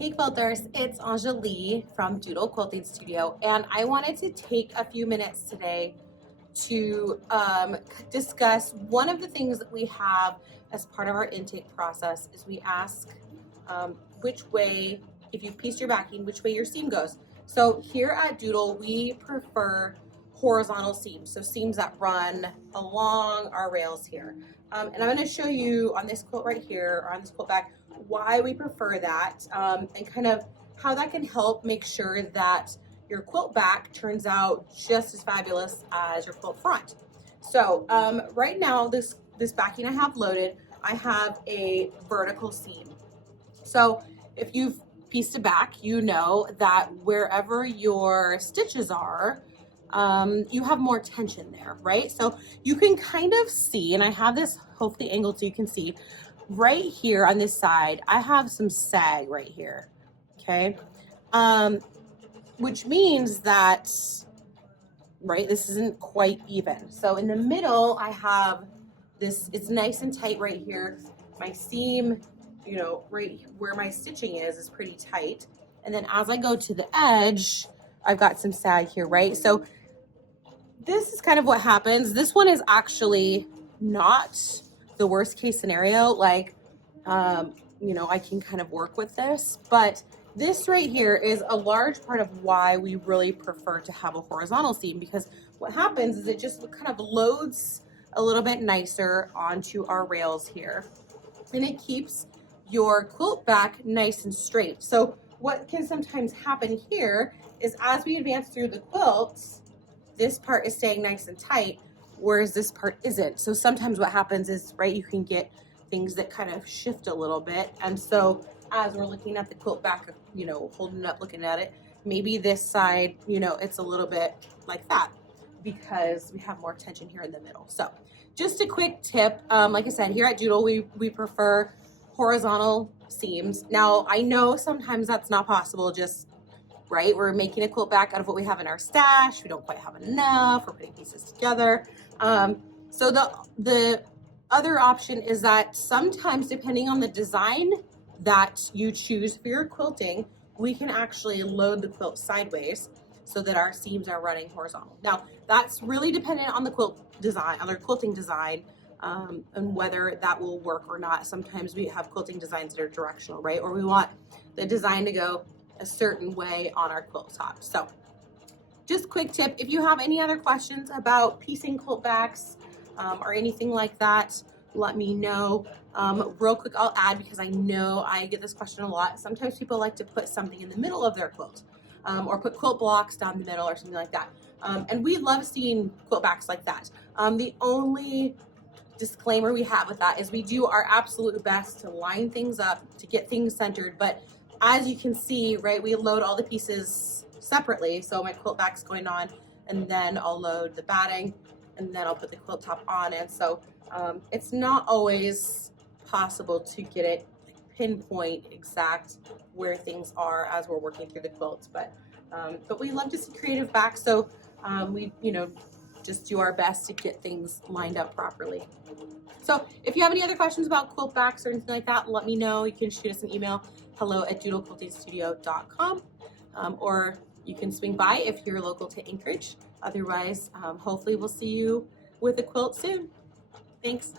Hey quilters, it's Enjoli from Doodle Quilting Studio, and I wanted to take a few minutes today to discuss one of the things that we have as part of our intake process is we ask which way, if you've pieced your backing, which way your seam goes. So here at Doodle, we prefer horizontal seams, so seams that run along our rails here. And I'm going to show you on this quilt right here, or on this quilt back, why we prefer that, and kind of how that can help make sure that your quilt back turns out just as fabulous as your quilt front. So right now, this backing I have loaded, I have a vertical seam. So if you've pieced a back, you know that wherever your stitches are, you have more tension there, right? So you can kind of see, and I have this hopefully angled so you can see, right here on this side, I have some sag right here, okay? Which means that, right, this isn't quite even. So in the middle, I have this, it's nice and tight right here. My seam, you know, right where my stitching is pretty tight. And then as I go to the edge, I've got some sag here, right? So this is kind of what happens. This one is actually not the worst case scenario. Like, you know, I can kind of work with this, but this right here is a large part of why we really prefer to have a horizontal seam, because what happens is it just kind of loads a little bit nicer onto our rails here, and it keeps your quilt back nice and straight. So what can sometimes happen here is as we advance through the quilt, this part is staying nice and tight, whereas this part isn't. So sometimes what happens is, right, you can get things that kind of shift a little bit. And so as we're looking at the quilt back, you know, holding it up, looking at it, maybe this side, you know, it's a little bit like that because we have more tension here in the middle. So just a quick tip, like I said, here at Doodle, we prefer horizontal seams. Now, I know sometimes that's not possible, just, right, we're making a quilt back out of what we have in our stash. We don't quite have enough, we're putting pieces together. So the other option is that sometimes, depending on the design that you choose for your quilting, we can actually load the quilt sideways so that our seams are running horizontal. Now, that's really dependent on the quilt design, on our quilting design, and whether that will work or not. Sometimes we have quilting designs that are directional, right? Or we want the design to go a certain way on our quilt top. So just quick tip, if you have any other questions about piecing quilt backs or anything like that, let me know. Real quick, I'll add, because I know I get this question a lot. Sometimes people like to put something in the middle of their quilt, or put quilt blocks down the middle or something like that. And we love seeing quilt backs like that. The only disclaimer we have with that is we do our absolute best to line things up, to get things centered, but as you can see, right, we load all the pieces separately. So my quilt back's going on, and then I'll load the batting, and then I'll put the quilt top on. And so it's not always possible to get it pinpoint exact where things are as we're working through the quilts, but we love to see creative backs. So we, you know, just do our best to get things lined up properly. So if you have any other questions about quilt backs or anything like that, let me know. You can shoot us an email, hello@doodlequiltingstudio.com, or you can swing by if you're local to Anchorage. Otherwise, hopefully we'll see you with a quilt soon. Thanks.